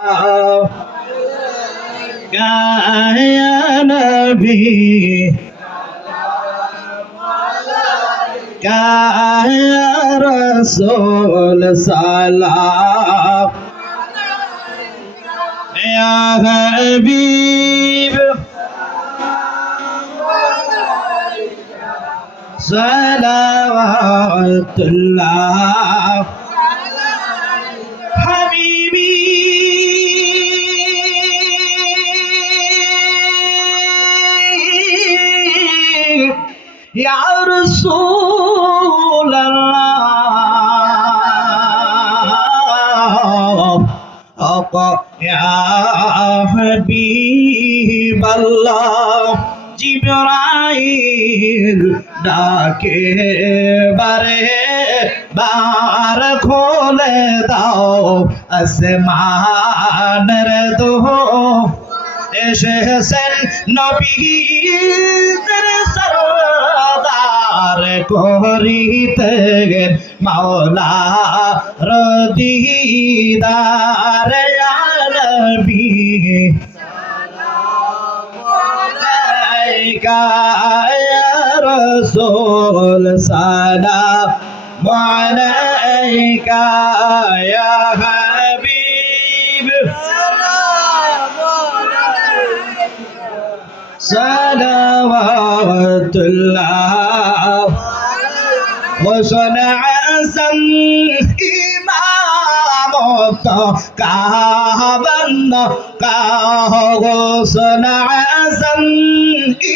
يا نبي يا رسول سلام يا حبيب صلوات الله حبيبي يا رسول الله يا حبيب الله জিবরাইল ডাকে বারে বার খোলে দাও আসমানের দোর এসেছেন নবীদের সরদার করিতে মাওলা রদিদার ইয়া নবী يا رسول سلام عليك يا حبيب سلام عليك صلوات الله وصنع إمام كهبن كهوصنع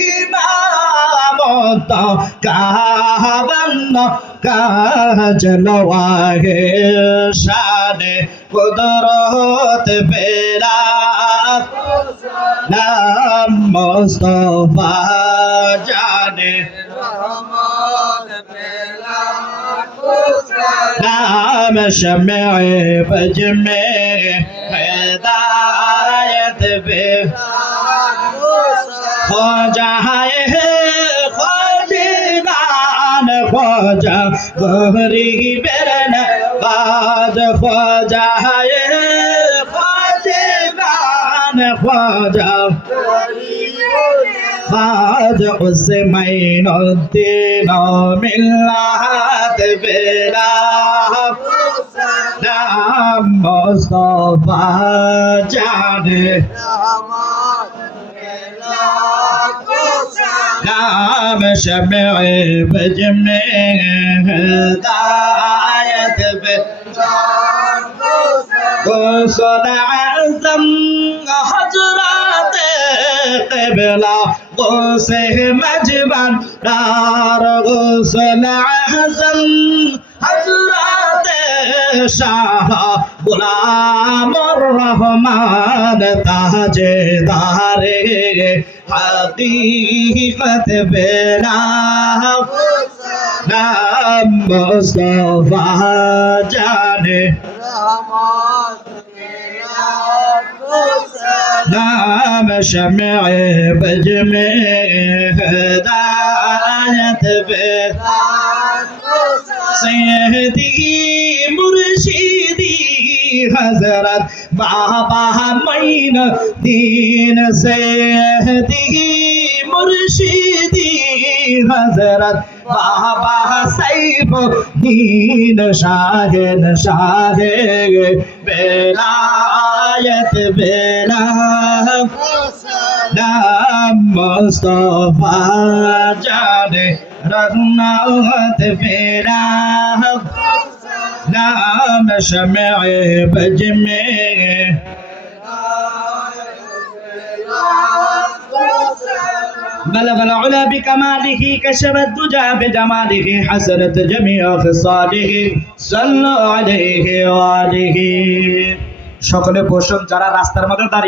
إمام كهبن كجلوه شان قدرت بلا نام مصطفى جاني نام شمع بجمع هداية به خواجہ خواجگان خواجہ غریب نواز خواجہ خواجگان خواجہ خواجہ عثمان الدین ملت بلا نام مصطفیٰ جانے نام شمع بجمع هدایت غسل اعظم حضرات قبلہ غسل مجبن دار غسل اعظم حضرات شاہ غلام الرحمن تاجدار حقیقت بلا نام مصطفیٰ جانے نام شمع بجمع ہدایت بے سیدی مرشدی حضرت بابا معین الدین سیدی مرشدی حضرت بابا سیف الدین شاہن شاہ ولایت بلا نام مصطفیٰ جانے رحمت بلا نام شمع بجمع بلغ العلا بكماله كشف الدجى بجماله حسنت جميع خصاله صلوا عليه وآله সকলে বসুন যারা রাস্তার মধ্যে দাঁড়িয়ে